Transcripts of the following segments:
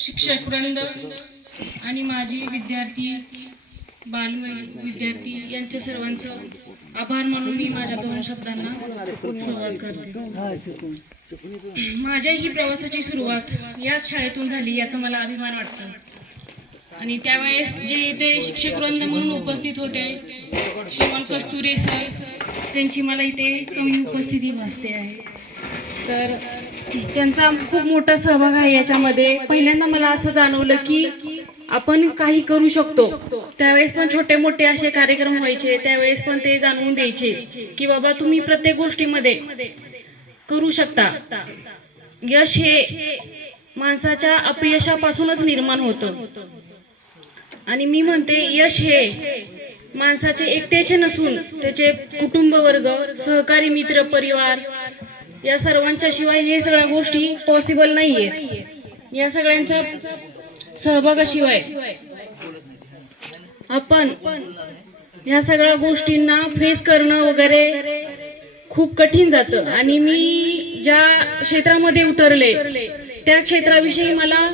शिक्षक वृंद आणि माझी विद्यार्थी बाल विद्यार्थी यांच्या सर्वांचं आभार मानून मी माझ्या दोन शब्दांना सुरुवात करते. माझ्या ही प्रवासाची सुरुवात याच शाळेतून झाली याचा मला अभिमान वाटतो. आणि त्यावेळेस जे इथे शिक्षक वृंद म्हणून उपस्थित होते शिवण कस्तुरे सर त्यांची मला इथे कमी उपस्थिती भासते आहे. तर त्यांचा खूप मोठा सहभाग आहे याच्यामध्ये. पहिल्यांदा मला असं जाणवलं की आपण काही करू शकतो. त्यावेळेस पण छोटे मोठे असे कार्यक्रम व्हायचे. त्यावेळेस पण ते जाणवून द्यायचे की बाबा तुम्ही प्रत्येक गोष्टीमध्ये करू शकता. यश हे माणसाच्या अपयशापासूनच निर्माण होतं. आणि मी म्हणते यश हे माणसाचे एकट्याचे नसून त्याचे कुटुंब वर्ग सहकारी मित्र परिवार या सर्वांच्या शिवाय हे सगळ्या गोष्टी पॉसिबल नाही आहेत या सगळ्यांचा सहभागाशिवाय आपण या सगळ्या गोष्टींना फेस करणं वगैरे खूप कठीण जातं. आणि मी ज्या क्षेत्रामध्ये उतरले त्या क्षेत्राविषयी मला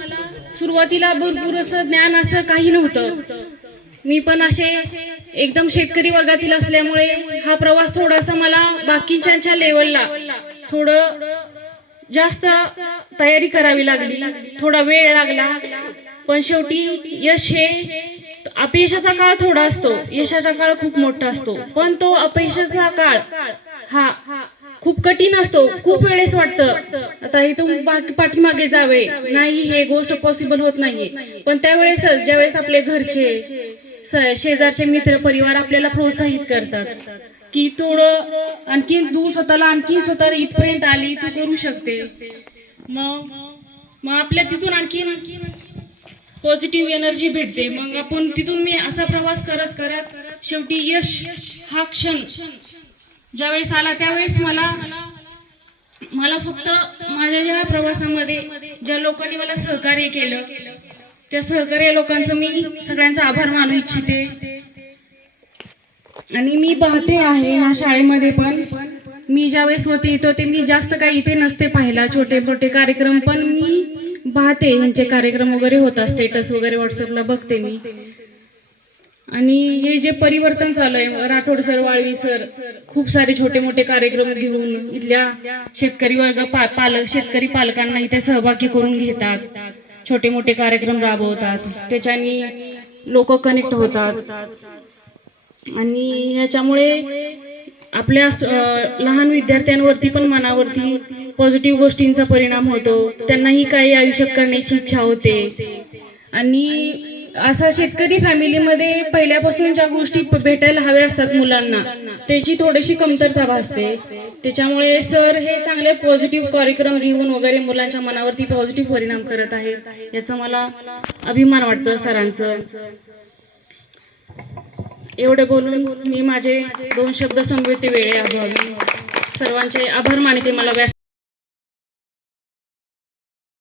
सुरुवातीला भरपूर असं ज्ञान असं काही नव्हतं. मी पण असे एकदम शेतकरी वर्गातील असल्यामुळे हा प्रवास थोडासा मला बाकीच्या लेवलला थोडं जास्त तयारी करावी लागली. थोडा वेळ लागला. पण शेवटी यश हे अपयशाचा काळ थोडा असतो. यशाचा काळ खूप मोठा असतो. पण तो अपयशाचा काळ हा खूप कठीण असतो. खूप वेळेस वाटतं. आता इथून पाठीमागे जावे. नाही हे गोष्ट पॉसिबल होत नाहीये. पण त्यावेळेसच ज्यावेळेस आपले घरचे शेजारचे मित्र परिवार आपल्याला प्रोत्साहित करतात. की थोडं आणखी तू स्वतःला आणखी स्वतः इथपर्यंत आली तू करू शकते. मग मग आपल्या तिथून आणखी पॉझिटिव्ह एनर्जी भेटते. मग आपण तिथून मी असा प्रवास करत करत शेवटी यश हा क्षण ज्यावेळेस आला त्यावेळेस मला मला फक्त माझ्या या प्रवासामध्ये ज्या लोकांनी मला सहकार्य केलं त्या सहकार्य लोकांचं मी सगळ्यांचा आभार मानू इच्छिते. आणि मी पाहते आहे ह्या शाळेमध्ये पण. मी ज्यावेळेस होते येतो ते मी जास्त काही इथे नसते पाहिला छोटे छोटे कार्यक्रम पण मी पाहते. यांचे कार्यक्रम वगैरे होता स्टेटस वगैरे व्हॉट्सअपला बघते मी. आणि हे जे परिवर्तन चालू आहे राठोड सर वाळवी सर खूप सारे छोटे मोठे कार्यक्रम घेऊन इथल्या शेतकरी वर्ग पा- पालक शेतकरी पालकांना इथे सहभागी करून घेतात. छोटे मोठे कार्यक्रम राबवतात. त्याच्यानी लोक कनेक्ट होतात. आणि ह्याच्यामुळे आपल्या लहान विद्यार्थ्यांवरती पण मनावरती पॉझिटिव्ह गोष्टींचा परिणाम होतो. त्यांनाही काही आयुष्यात करण्याची इच्छा होते. आणि असा शेतकरी फॅमिलीमध्ये पहिल्यापासून ज्या गोष्टी भेटायला हव्या असतात मुलांना त्याची थोडीशी कमतरता भासते. त्याच्यामुळे सर हे चांगले पॉझिटिव्ह कार्यक्रम घेऊन वगैरे मुलांच्या मनावरती पॉझिटिव्ह परिणाम करत आहेत. याचा मला अभिमान वाटतं सरांचं. एवढे बोलून मी माझे दोन शब्द संपवते वेळे अभावी सर्वांचे आभार मानते मला व्यास